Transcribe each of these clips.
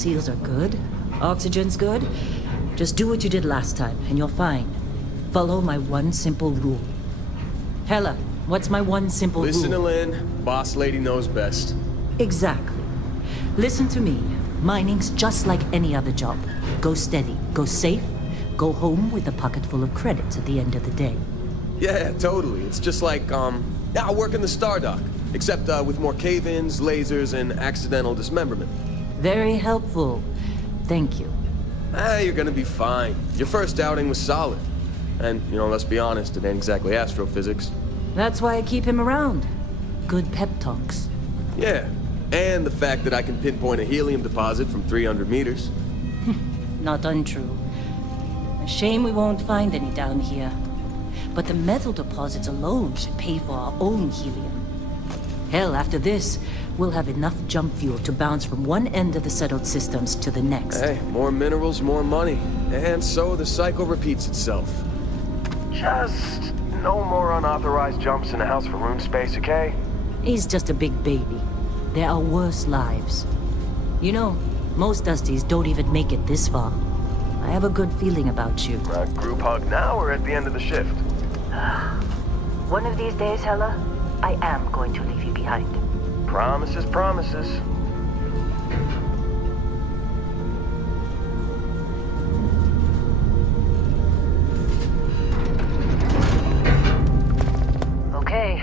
seals are good, oxygen's good, just do what you did last time, and you're fine. Follow my one simple rule. Hella, what's my one simple rule? Listen to Lynn. Boss lady knows best. Exactly. Listen to me. Mining's just like any other job. Go steady, go safe, go home with a pocket full of credits at the end of the day. Yeah, totally. It's just like, I work in the Stardock. Except with more cave-ins, lasers, and accidental dismemberment. Very helpful. Thank you. You're gonna be fine. Your first outing was solid. And, let's be honest, it ain't exactly astrophysics. That's why I keep him around. Good pep talks. Yeah, and the fact that I can pinpoint a helium deposit from 300 meters. Not untrue. A shame we won't find any down here. But the metal deposits alone should pay for our own helium. Hell, after this, we'll have enough jump fuel to bounce from one end of the settled systems to the next. Hey, more minerals, more money. And so the cycle repeats itself. Just no more unauthorized jumps in the house for room space, okay? He's just a big baby. There are worse lives. Most Dusties don't even make it this far. I have a good feeling about you. Group hug now or at the end of the shift? One of these days, Hella, I am going to leave you behind. Promises, promises. Okay,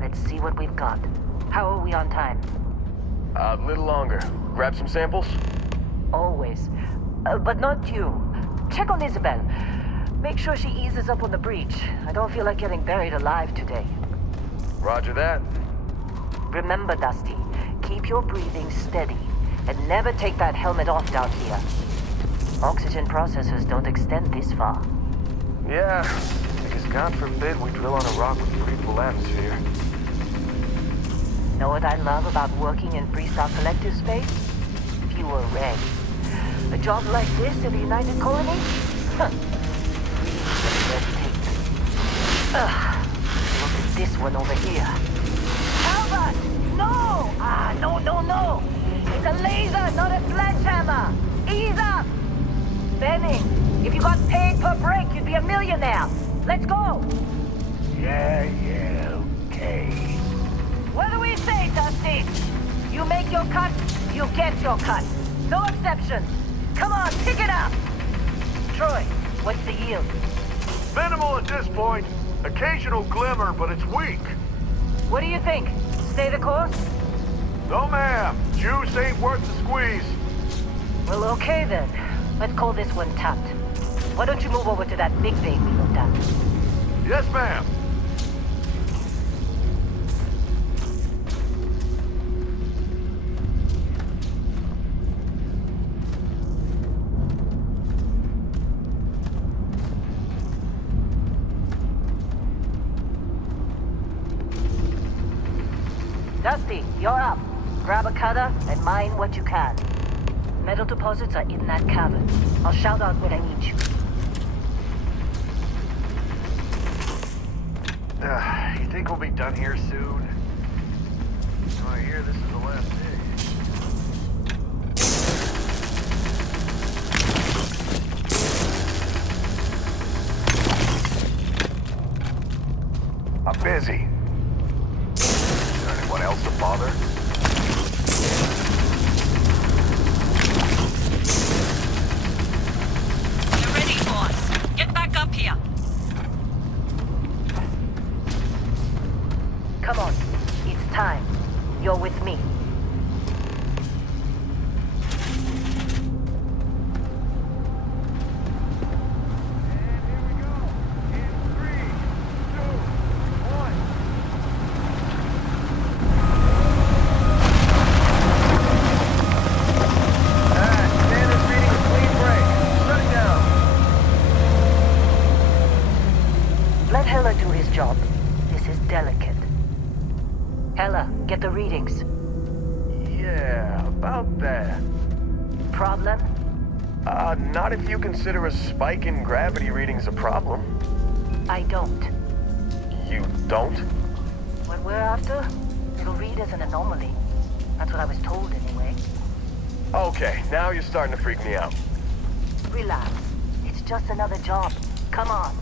let's see what we've got. How are we on time? A little longer. Grab some samples? Always. But not you. Check on Isabel. Make sure she eases up on the breach. I don't feel like getting buried alive today. Roger that. Remember, Dusty, keep your breathing steady and never take that helmet off down here. Oxygen processors don't extend this far. Yeah, because God forbid we drill on a rock with breathable atmosphere. Know what I love about working in Freestar Collective space? Fewer regs. A job like this in the United Colony? Huh. Red tape. Look at this one over here. Albert! No! No! It's a laser, not a sledgehammer! Ease up! Benning, if you got paid per break, you'd be a millionaire. Let's go! Yeah, okay. What do we say, Dusty? You make your cut, you get your cut. No exceptions. Come on, pick it up! Troy, what's the yield? Minimal at this point. Occasional glimmer, but it's weak. What do you think? Stay the course? No, ma'am. Juice ain't worth the squeeze. Well, okay then. Let's call this one tapped. Why don't you move over to that big vein we looked at? Yes, ma'am. Dusty, you're up. Grab a cutter and mine what you can. Metal deposits are in that cavern. I'll shout out when I need you. You think we'll be done here soon? I hear this is the last day. I'm busy. Is there anyone else to bother? You're ready, boss. Get back up here. Come on. It's time. You're with me. Let Hella do his job. This is delicate. Hella, get the readings. Yeah, about that. Problem? Not if you consider a spike in gravity readings a problem. I don't. You don't? What we're after, it'll read as an anomaly. That's what I was told anyway. Okay, now you're starting to freak me out. Relax. It's just another job. Come on.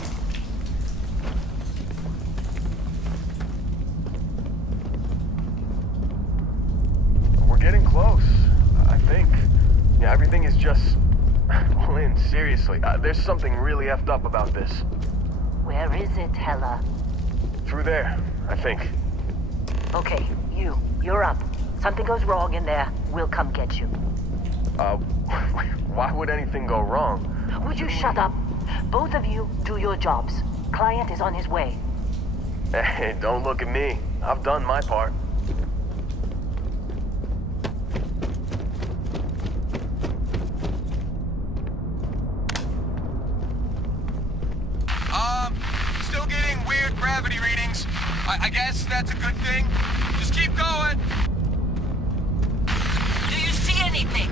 We're getting close, I think. Yeah, everything is just... Well, Lynn, seriously, there's something really effed up about this. Where is it, Hella? Through there, I think. Okay, you're up. Something goes wrong in there, we'll come get you. Why would anything go wrong? Would you shut up? Both of you do your jobs. Client is on his way. Hey, don't look at me. I've done my part. Still getting weird gravity readings. I guess that's a good thing. Just keep going. Do you see anything?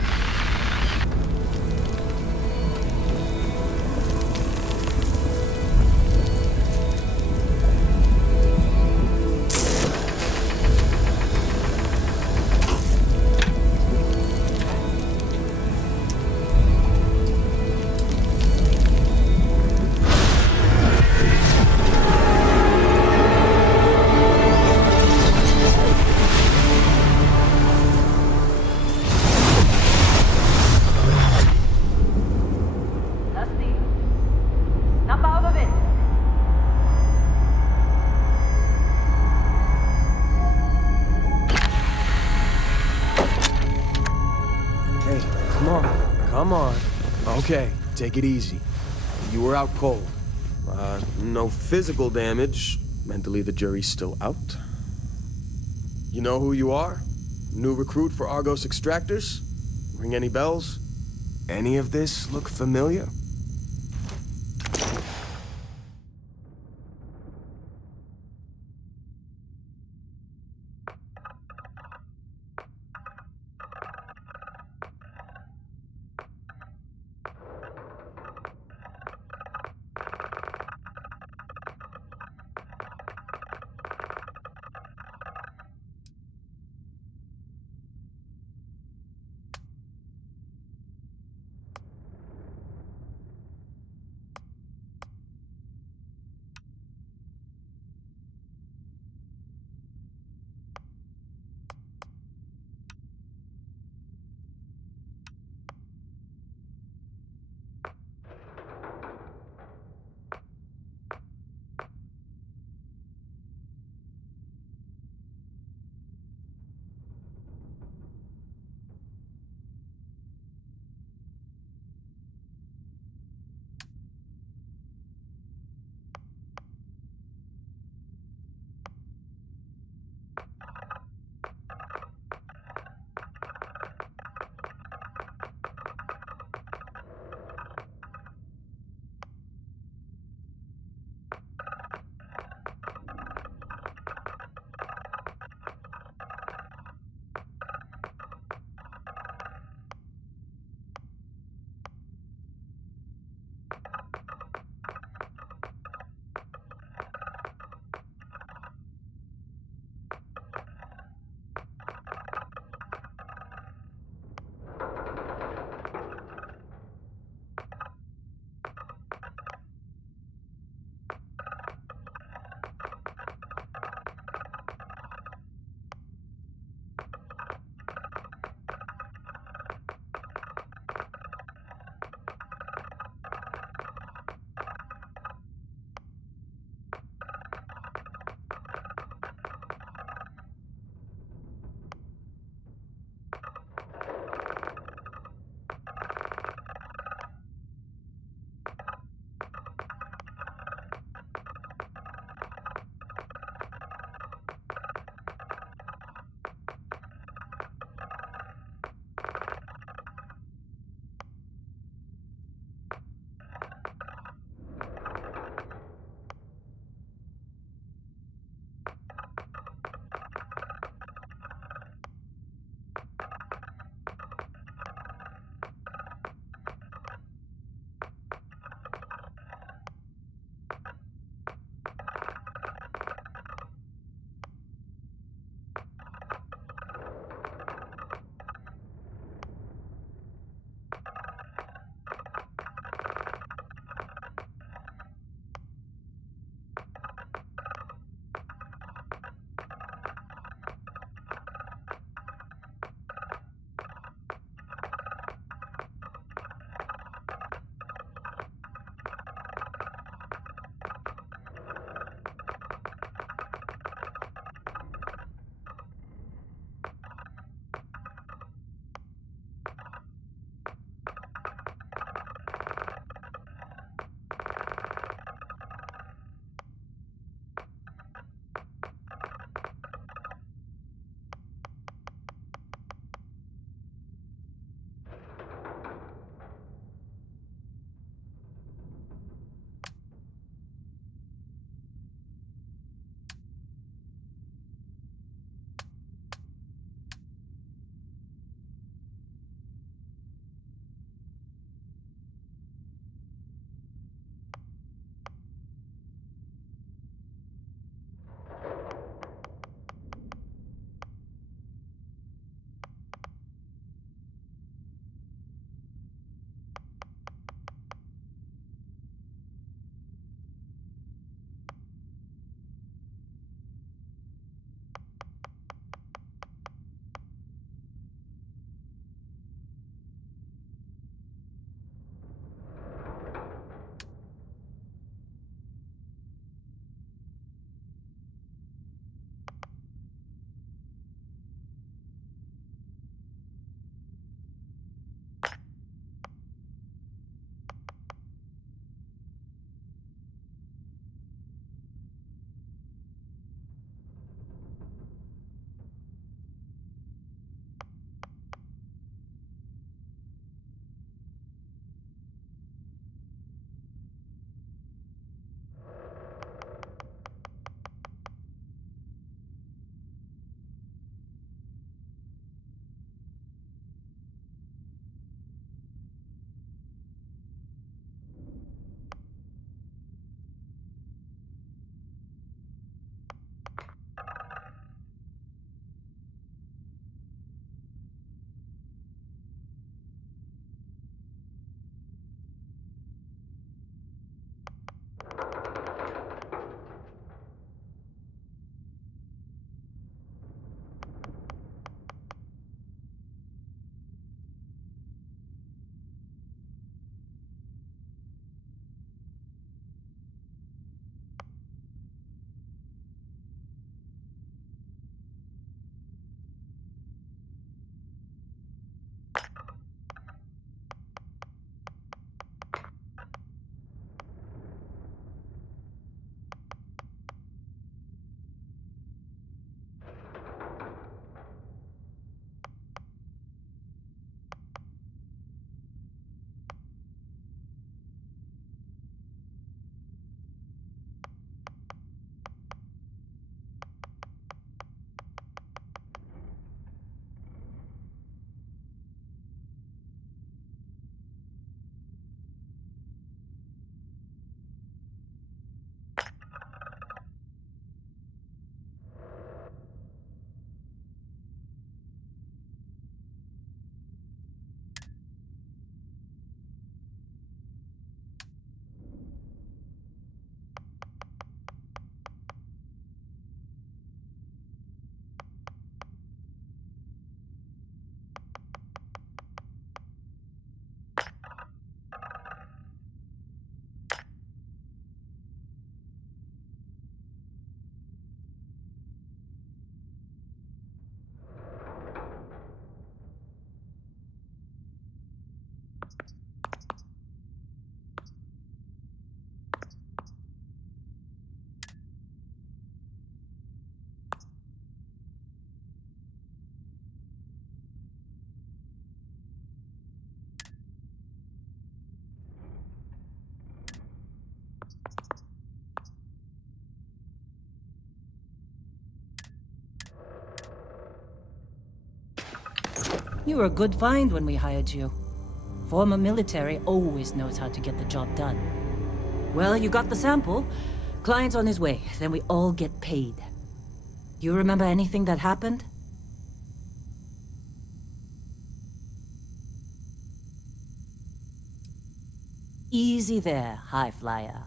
Snap out of it! Hey, come on. Okay, take it easy. You were out cold. No physical damage. Mentally, the jury's still out. You know who you are? New recruit for Argos Extractors? Ring any bells? Any of this look familiar? You were a good find when we hired you. Former military always knows how to get the job done. Well, you got the sample. Client's on his way, then we all get paid. You remember anything that happened? Easy there, high flyer.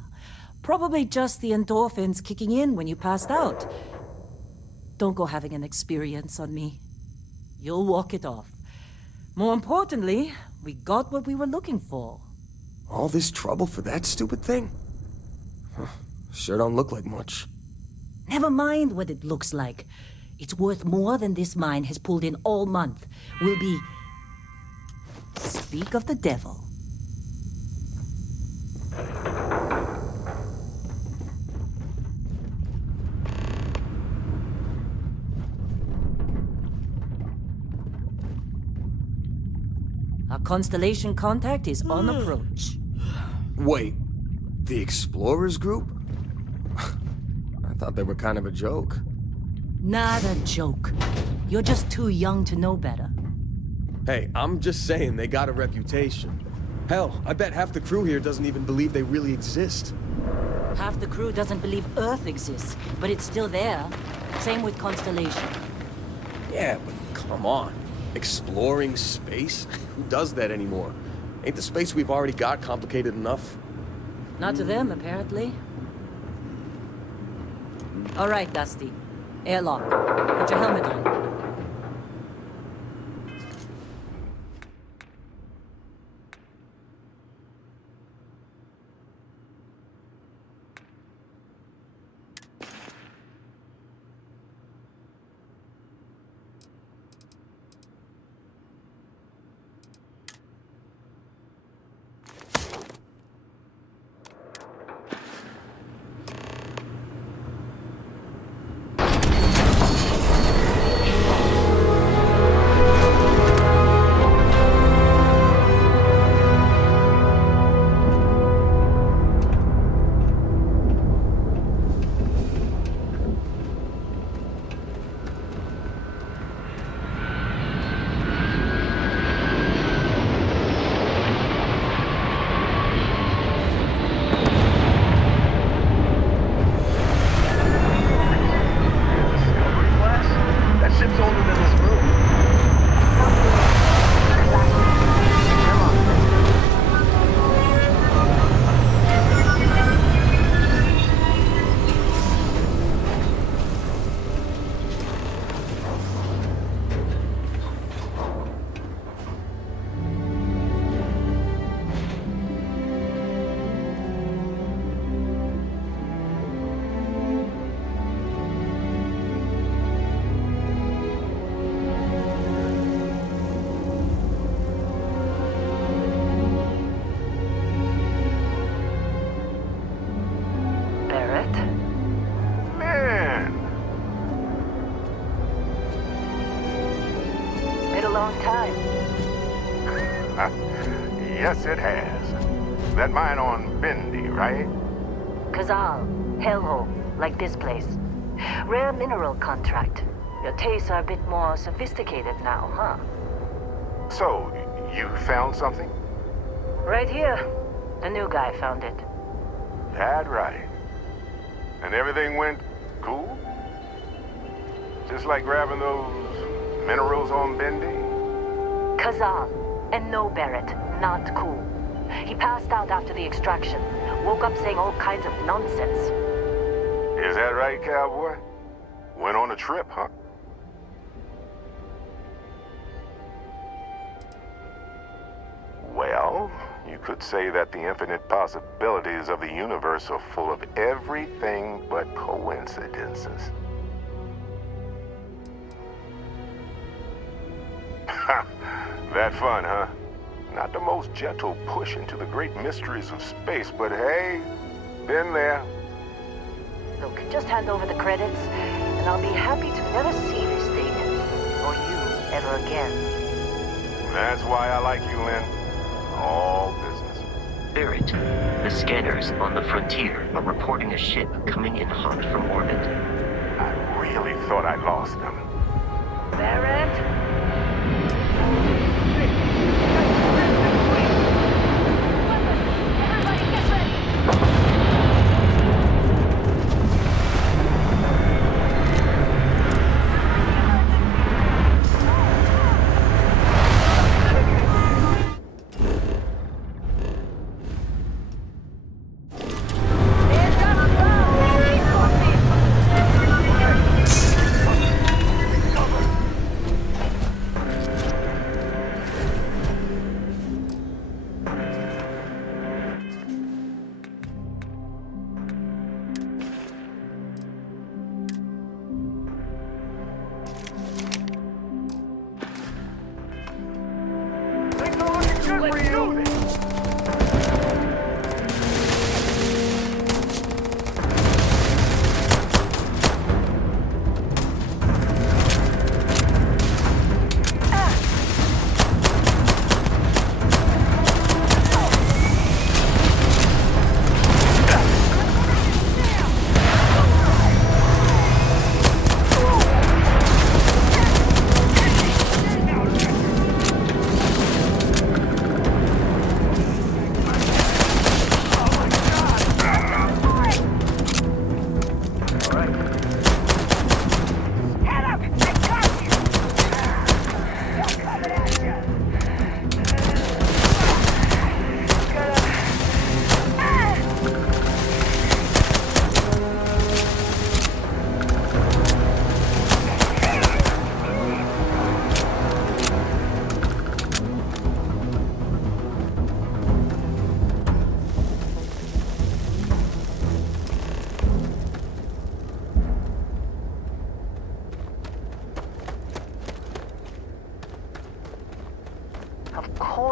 Probably just the endorphins kicking in when you passed out. Don't go having an experience on me. You'll walk it off. More importantly, we got what we were looking for. All this trouble for that stupid thing? Huh, sure don't look like much. Never mind what it looks like. It's worth more than this mine has pulled in all month. Will be... Speak of the devil. Our Constellation contact is on approach. Wait, the Explorers group? I thought they were kind of a joke. Not a joke. You're just too young to know better. Hey, I'm just saying they got a reputation. Hell, I bet half the crew here doesn't even believe they really exist. Half the crew doesn't believe Earth exists, but it's still there. Same with Constellation. Yeah, but come on. Exploring space? Who does that anymore? Ain't the space we've already got complicated enough? Not to them, apparently. All right, Dusty. Airlock. Put your helmet on. Yes, it has. That mine on Bendy, right? Kazal, hellhole, like this place. Rare mineral contract. Your tastes are a bit more sophisticated now, huh? So, you found something? Right here. The new guy found it. That right. And everything went cool? Just like grabbing those minerals on Bendy? Kazal, and no Barrett, not cool. He passed out after the extraction. Woke up saying all kinds of nonsense. Is that right, cowboy? Went on a trip, huh? Well, you could say that the infinite possibilities of the universe are full of everything but coincidences. That fun, huh? Not the most gentle push into the great mysteries of space, but hey, been there. Look, just hand over the credits, and I'll be happy to never see this thing, or you, ever again. That's why I like you, Lynn. All business. Barrett, the scanners on the frontier are reporting a ship coming in hot from orbit. I really thought I lost them. Barrett?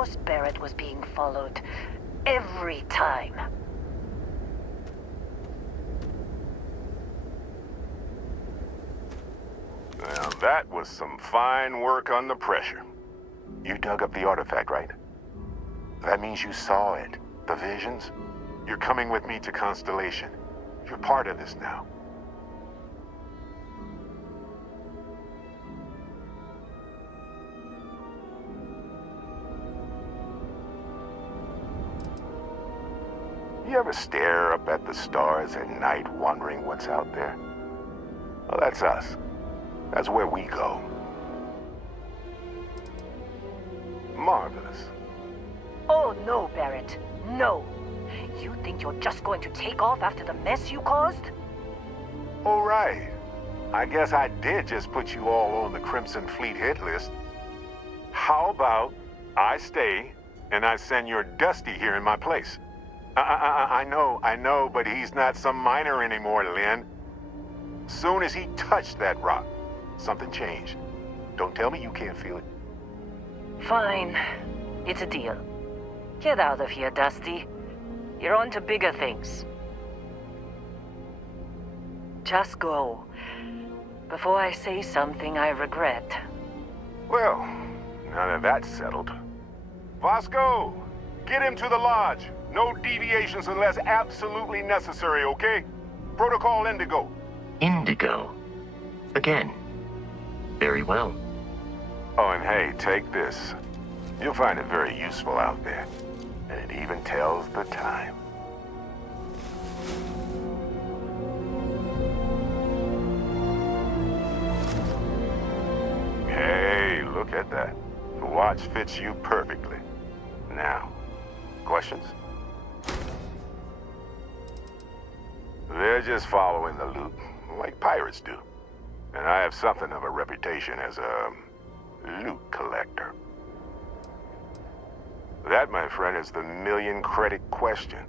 course Barrett was being followed. Every time. Now, that was some fine work under pressure. You dug up the artifact, right? That means you saw it. The visions? You're coming with me to Constellation. You're part of this now. You ever stare up at the stars at night wondering what's out there? Well, that's us. That's where we go. Marvelous. Oh no, Barrett. No. You think you're just going to take off after the mess you caused? All right. I guess I did just put you all on the Crimson Fleet hit list. How about I stay and I send your Dusty here in my place? I know, but he's not some miner anymore, Lynn. Soon as he touched that rock, something changed. Don't tell me you can't feel it. Fine. It's a deal. Get out of here, Dusty. You're on to bigger things. Just go. Before I say something I regret. Well, now that that's settled. Vasco, get him to the lodge. No deviations unless absolutely necessary, okay? Protocol Indigo. Indigo. Again. Very well. Oh, and hey, take this. You'll find it very useful out there. And it even tells the time. Hey, look at that. The watch fits you perfectly. Now, questions? They're just following the loot, like pirates do. And I have something of a reputation as a loot collector. That, my friend, is the million-credit question.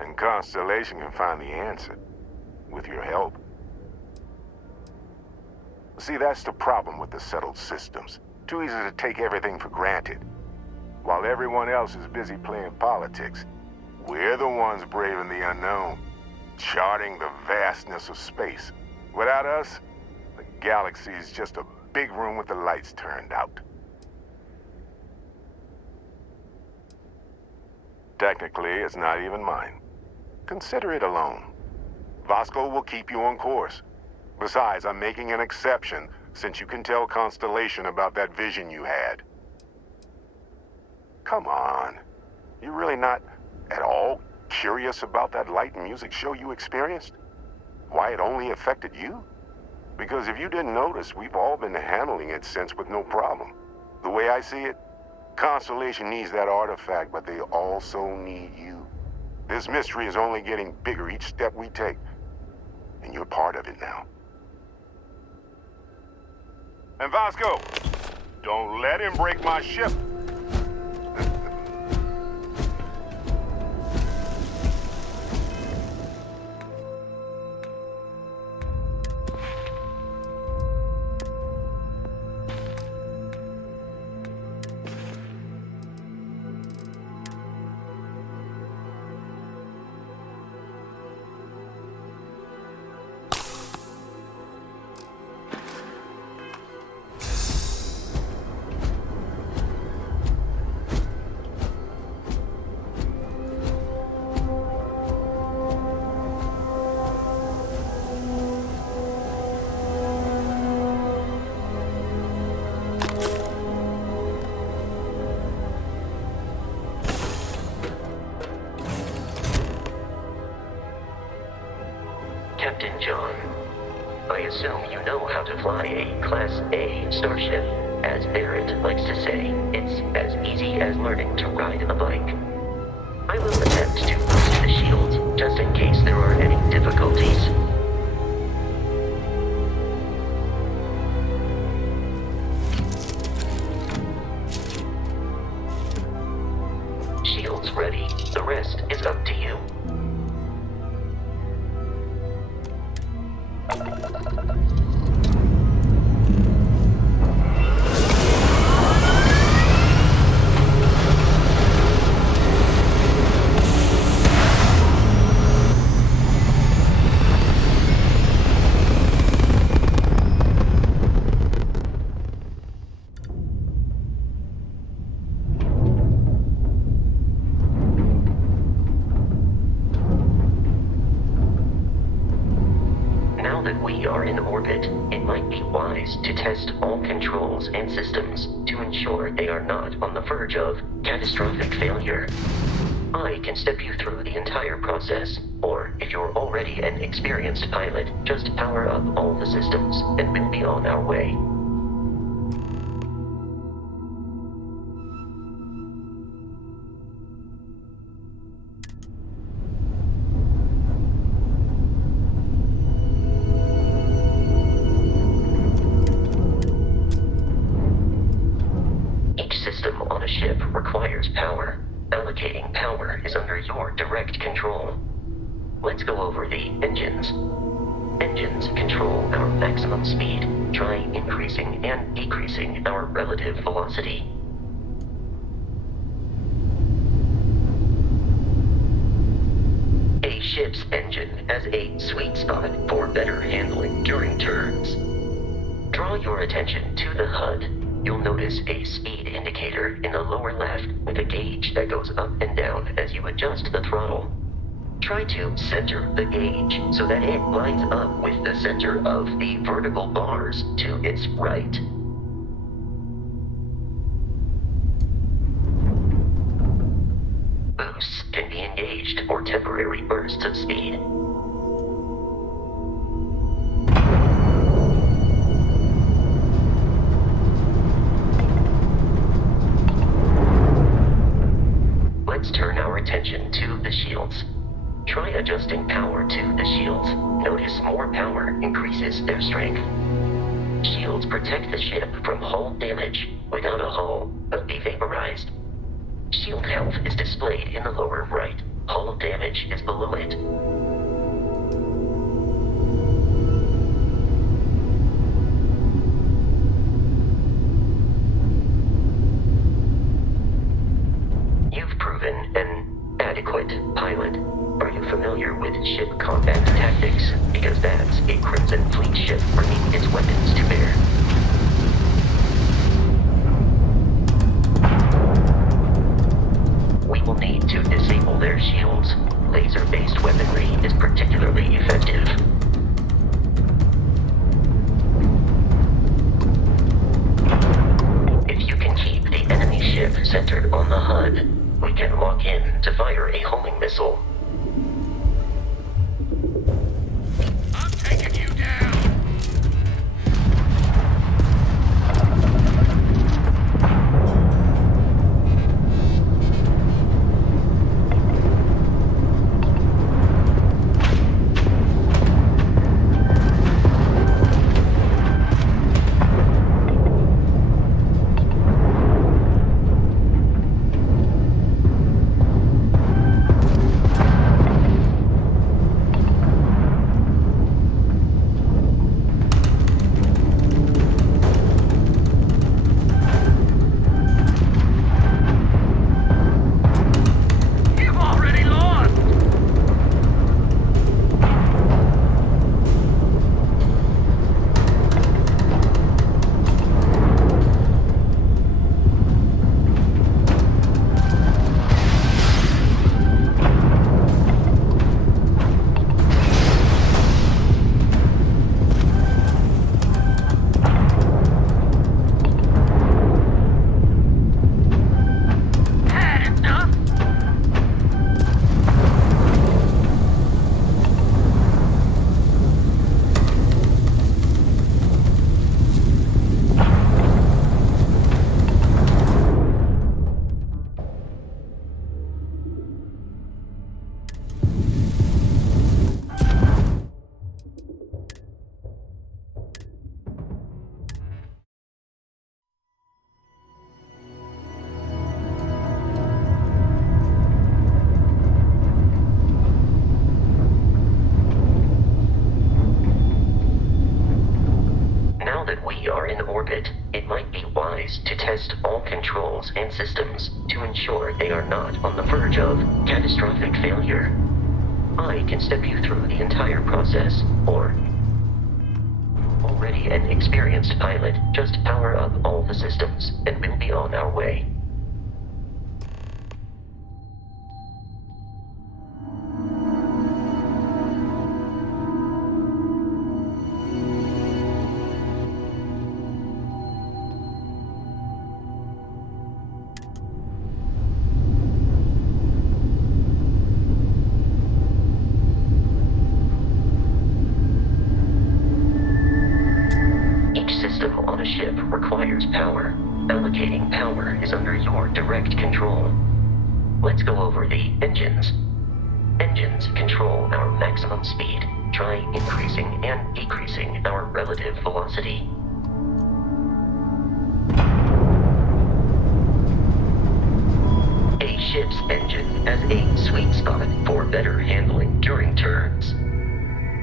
And Constellation can find the answer. With your help. See, that's the problem with the settled systems. Too easy to take everything for granted. While everyone else is busy playing politics, we're the ones braving the unknown. Charting the vastness of space. Without us, the galaxy is just a big room with the lights turned out. Technically, it's not even mine. Consider it a loan. Vasco will keep you on course. Besides, I'm making an exception since you can tell Constellation about that vision you had. Come on. You're really not at all curious about that light and music show you experienced? Why it only affected you? Because if you didn't notice, we've all been handling it since with no problem. The way I see it, Constellation needs that artifact, but they also need you. This mystery is only getting bigger each step we take. And you're part of it now. And Vasco, don't let him break my ship. Captain John, I assume you know how to fly a Class A starship. As Barrett likes to say, it's as easy as learning to ride a bike. I will attempt to boost the shield, just in case there are any difficulties. Shield's ready. The rest is up to you. Now that we are in orbit, it might be wise to test all controls and systems to ensure they are not on the verge of catastrophic failure. I can step you through the entire process, or if you're already an experienced pilot, just power up all the systems and we'll be on our way. Ship requires power. Allocating power is under your direct control. Let's go over the engines. Engines control our maximum speed. Try increasing and decreasing our relative velocity. A ship's engine has a sweet spot for better handling during turns. Draw your attention to the HUD. You'll notice a speed indicator in the lower left with a gauge that goes up and down as you adjust the throttle. Try to center the gauge so that it lines up with the center of the vertical bars to its right. Boosts can be engaged for temporary bursts of speed. Let's turn our attention to the shields. Try adjusting power to the shields. Notice more power increases their strength. Shields protect the ship from hull damage. Without a hull, it'll be vaporized. Shield health is displayed in the lower right. Hull damage is below it. An adequate pilot. Are you familiar with ship combat tactics? Because that's a Crimson Fleet ship bringing its weapons to bear. We will need to disable their shields. Laser-based weaponry is particularly effective. If you can keep the enemy ship centered on the HUD, we can lock in to fire a homing missile. I'm taking you down! To test all controls and systems to ensure they are not on the verge of catastrophic failure. I can step you through the entire process, or already an experienced pilot, just power up all the systems and we'll be on our way. power. Allocating power is under your direct control. Let's go over the engines. Engines control our maximum speed. Try increasing and decreasing our relative velocity. A ship's engine has a sweet spot for better handling during turns.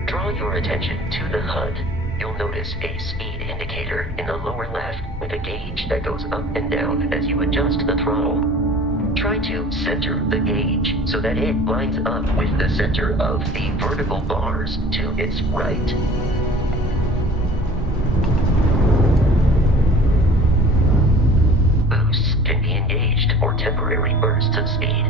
Draw your attention to the HUD. You'll notice a speed indicator in the lower left with a gauge that goes up and down as you adjust the throttle. Try to center the gauge so that it lines up with the center of the vertical bars to its right. Boosts can be engaged for temporary bursts of speed.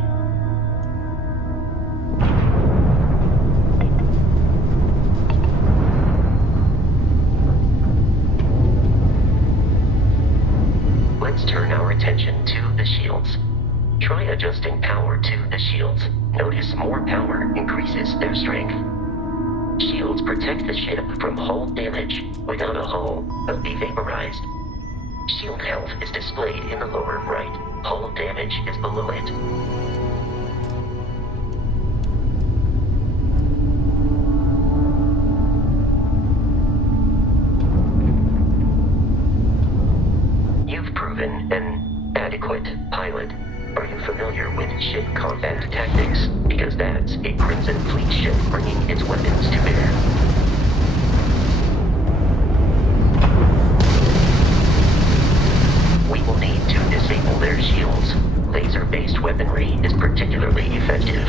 Let's turn our attention to the shields. Try adjusting power to the shields. Notice more power increases their strength. Shields protect the ship from hull damage. Without a hull, they'll be vaporized. Shield health is displayed in the lower right. Hull damage is below it. You've proven an adequate pilot. Are you familiar with ship combat tactics? Because that's a Crimson Fleet ship bringing its weapons to bear. We will need to disable their shields. Laser-based weaponry is particularly effective.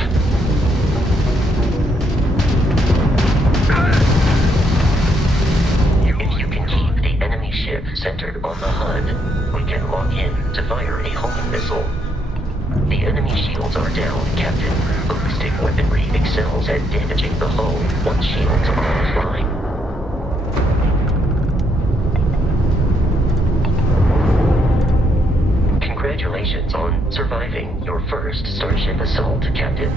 If you can keep the enemy ship centered on the HUD, we can lock in to fire a homing missile. The enemy shields are down, Captain. Ballistic weaponry excels at damaging the hull once shields are offline. Congratulations on surviving your first Starship assault, Captain.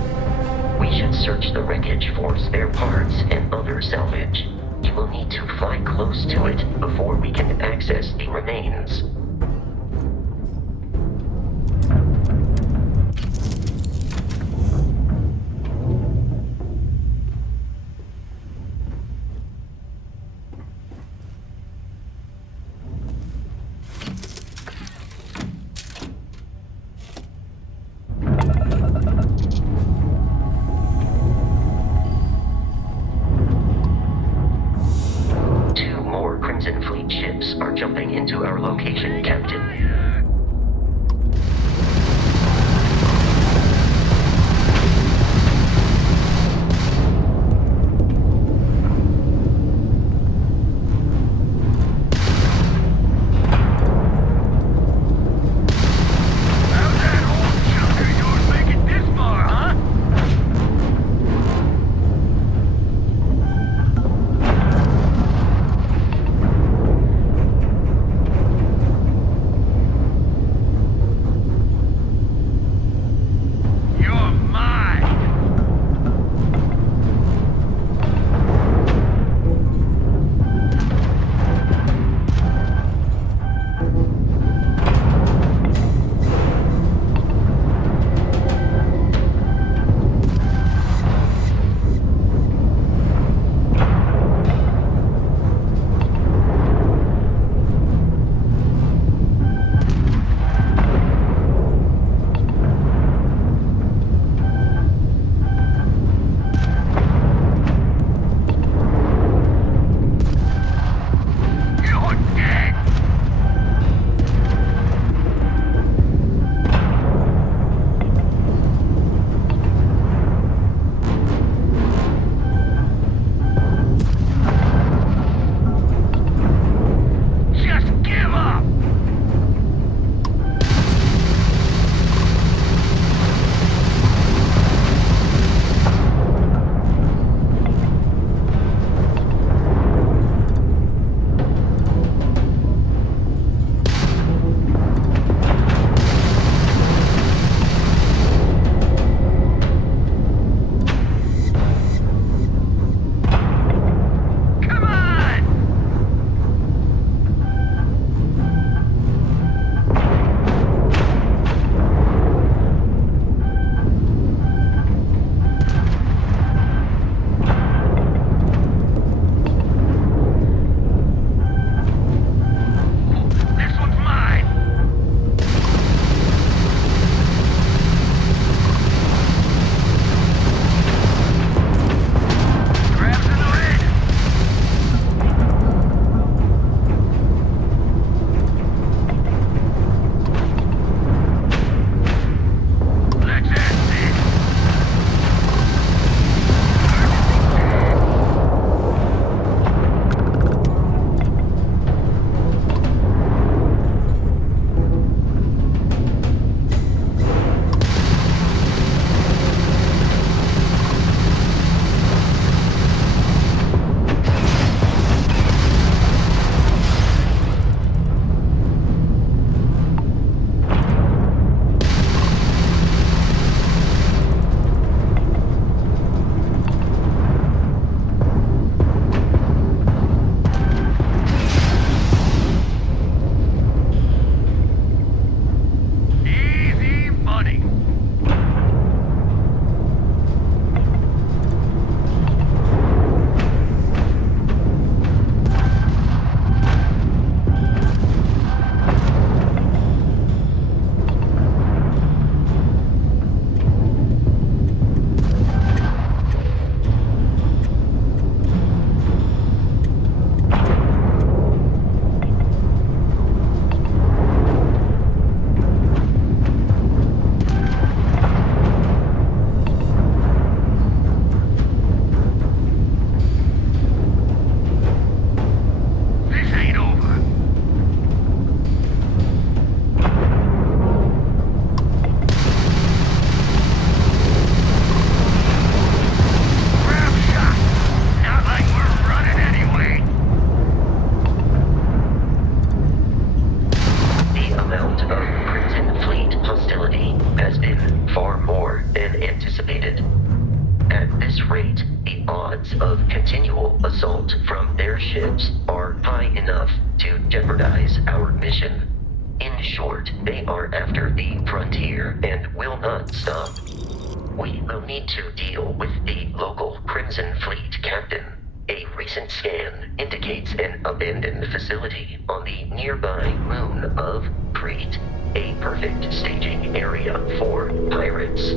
We should search the wreckage for spare parts and other salvage. You will need to fly close to it before we can access the remains. Fleet ships are jumping into our location, Captain. continual assault from their ships are high enough to jeopardize our mission. In short, they are after the frontier and will not stop. We will need to deal with the local Crimson Fleet captain. A recent scan indicates an abandoned facility on the nearby moon of Crete, a perfect staging area for pirates.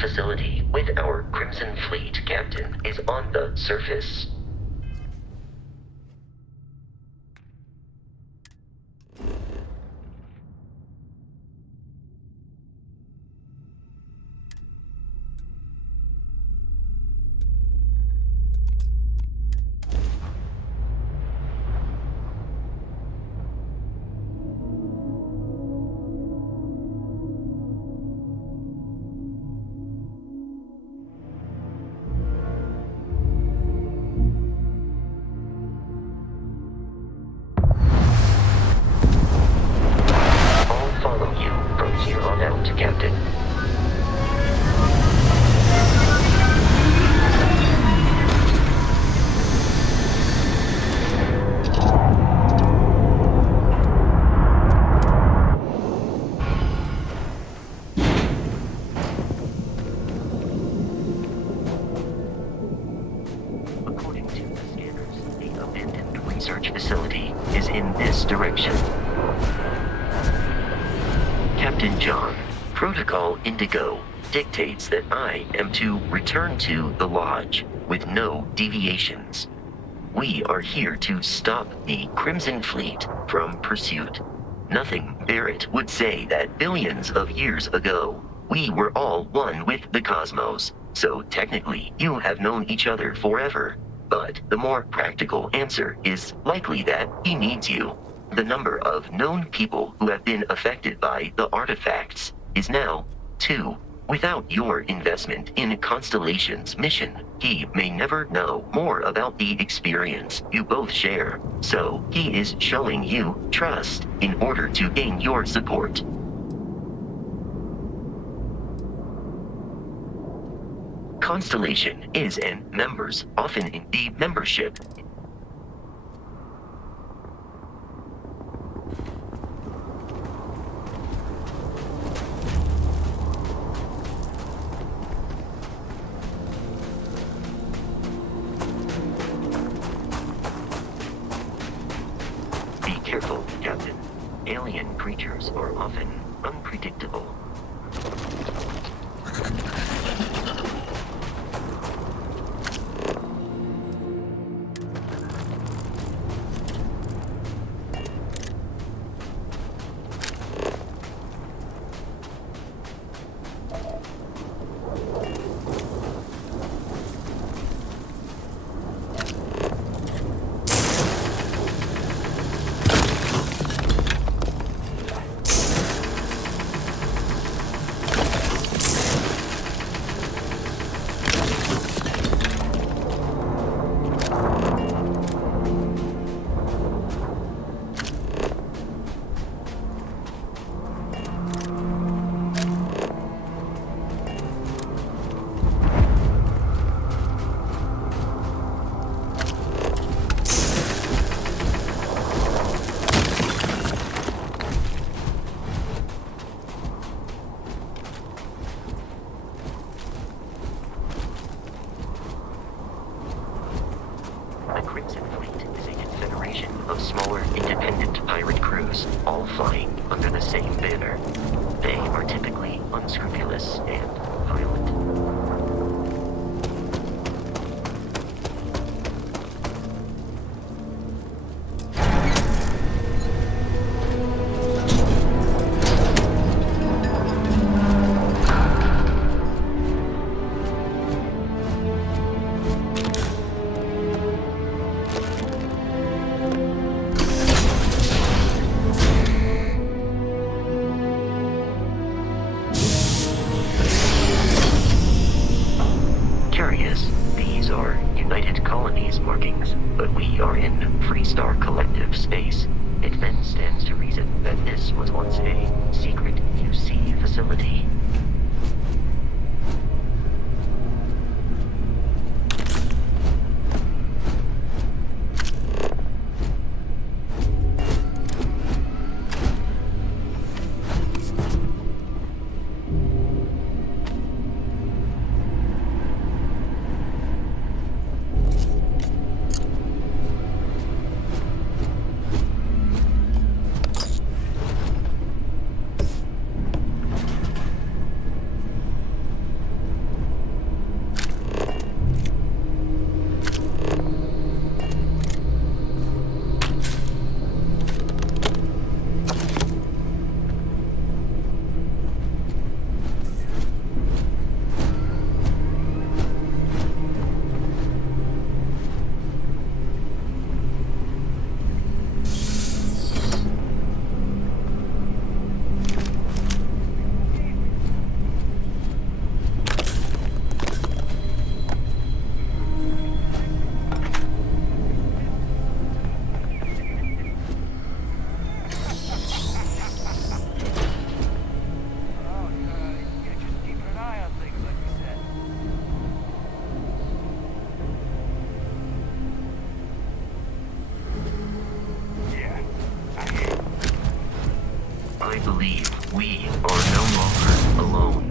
Facility with our Crimson Fleet captain is on the surface. Research facility is in this direction. Captain John, Protocol Indigo dictates that I am to return to the Lodge with no deviations. We are here to stop the Crimson Fleet from pursuit. Nothing Barrett would say that billions of years ago, we were all one with the cosmos, so technically you have known each other forever. But the more practical answer is likely that he needs you. The number of known people who have been affected by the artifacts is now 2 Without your investment in Constellation's mission, he may never know more about the experience you both share. So, he is showing you trust in order to gain your support. Constellation is an members, often in the membership. Be careful, Captain. Alien creatures are often unpredictable. The Crimson Fleet is a confederation of smaller, independent pirate crews, all flying under the same banner. They are typically unscrupulous and violent. Curious, these are United Colonies markings, but we are in Freestar Collective space. It then stands to reason that this was once a secret UC facility. I believe we are no longer alone.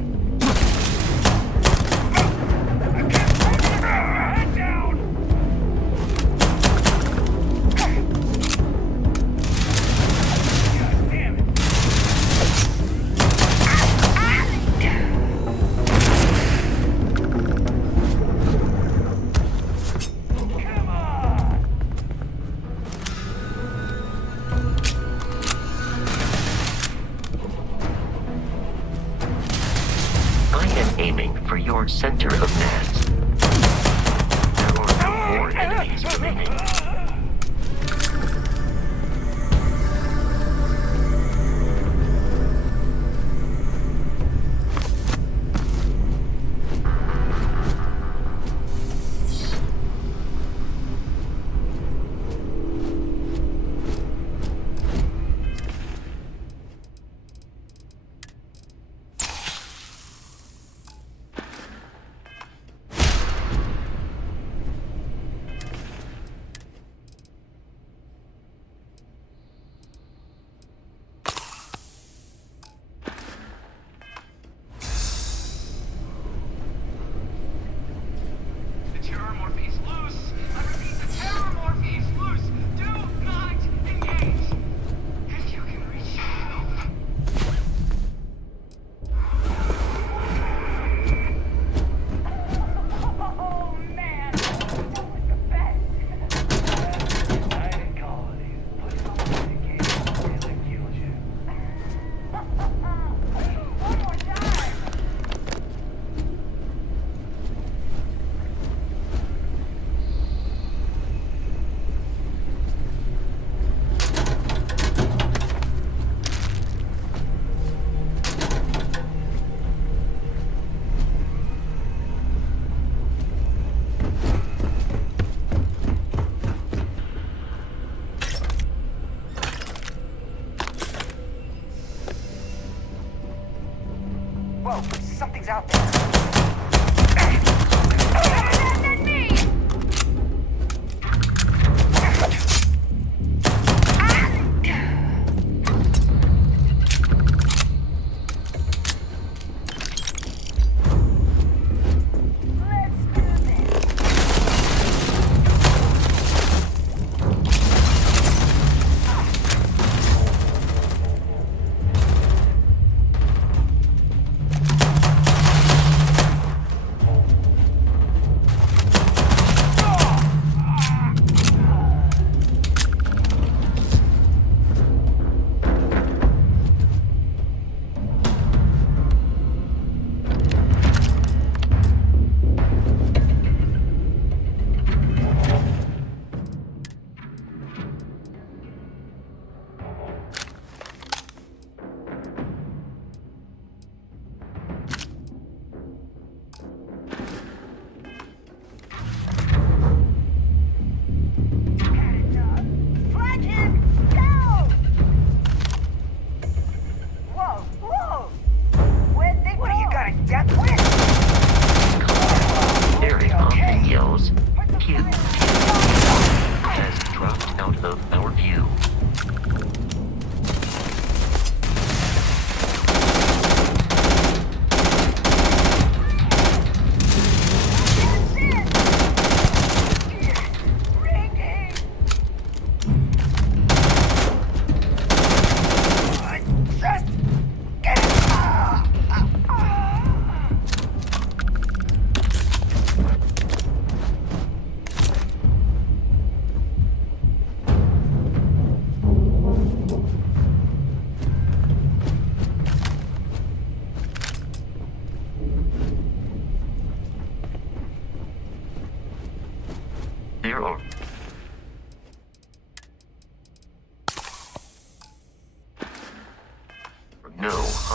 Head down! God damn it! Come on! I am aiming for your center of mass. There are no more enemies remaining.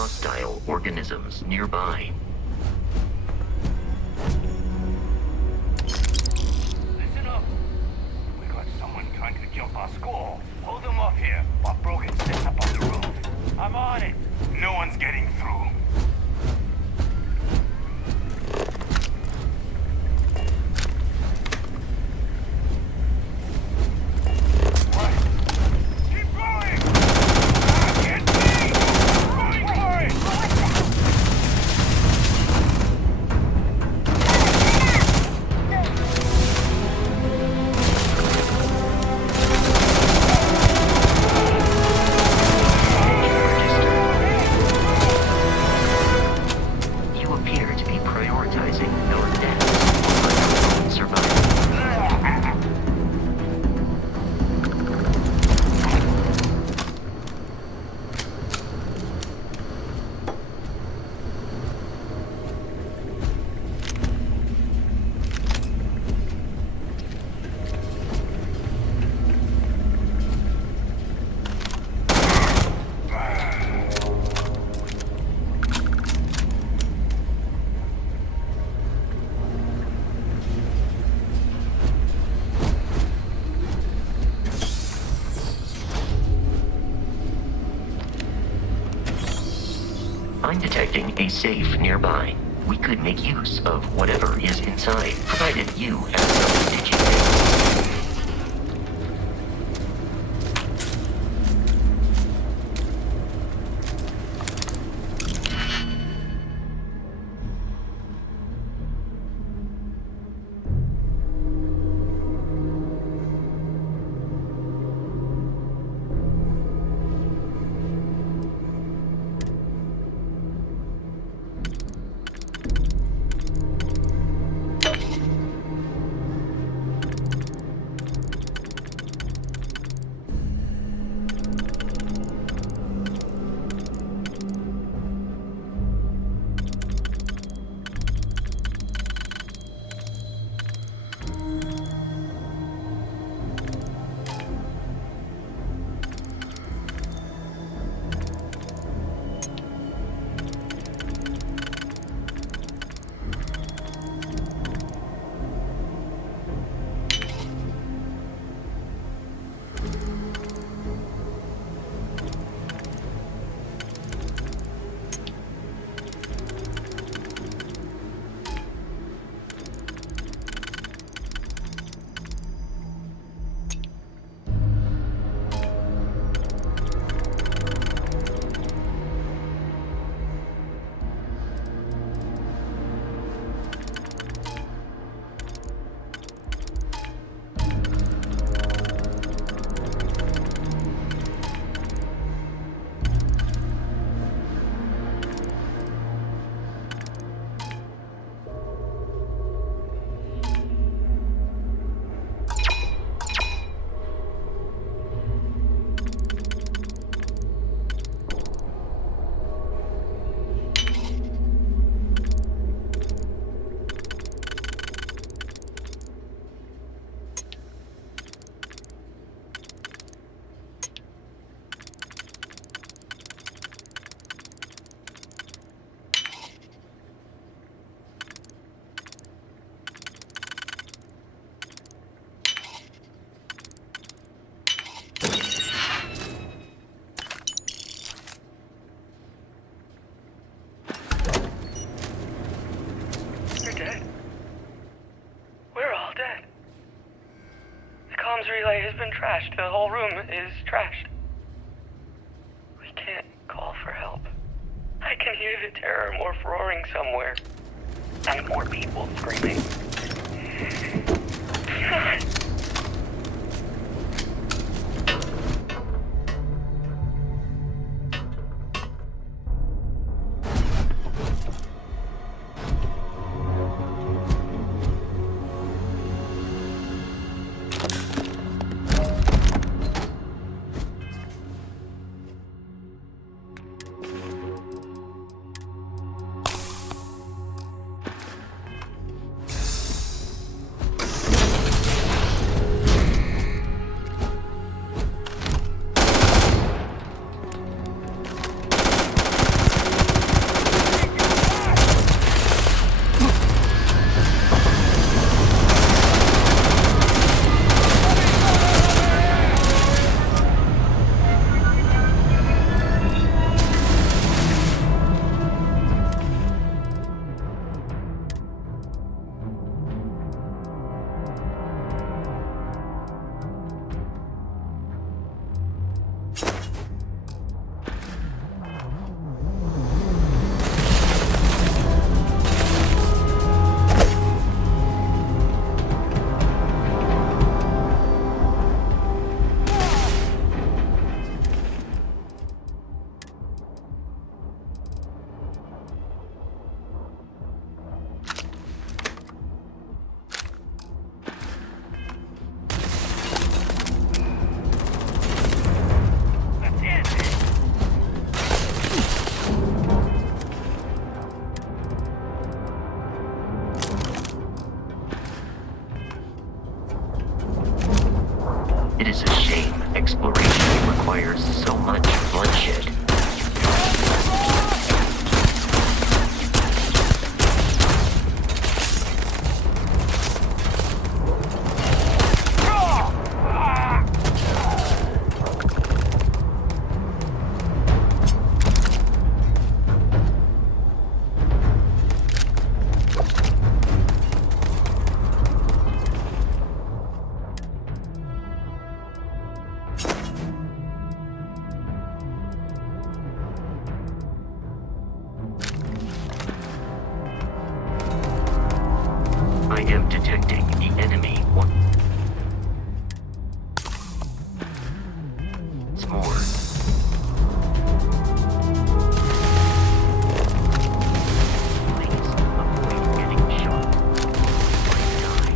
hostile organisms nearby. Listen up. We got someone trying to jump our school. Hold them off here while Brogan sets up on the roof. I'm on it. No one's getting through. I'm detecting a safe nearby. We could make use of whatever is inside, provided you have some digitates. Relay has been trashed. The whole room is trashed. We can't call for help. I can hear the terror morph roaring somewhere. And more people screaming. Exploration requires so much bloodshed. I am detecting the enemy. It's more. Please avoid getting shot. Or die.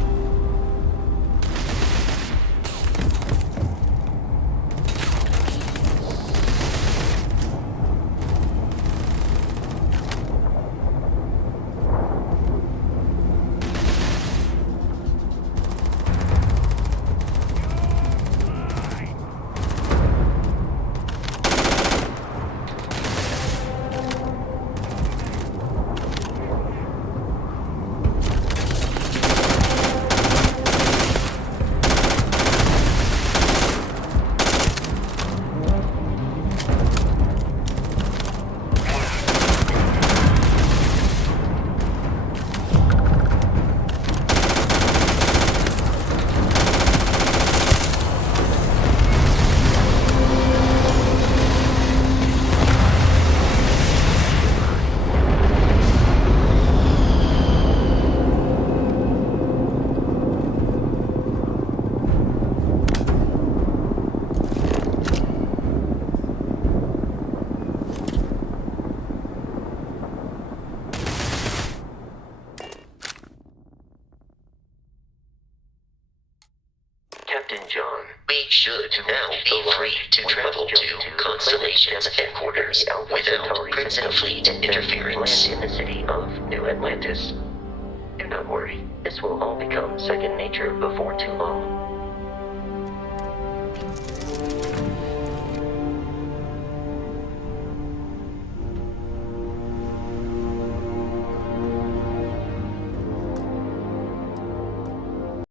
Captain John, we should now be free to travel to Constellation's headquarters without Princeton Fleet interference. Land in the city of New Atlantis. Do not worry, this will all become second nature before too long.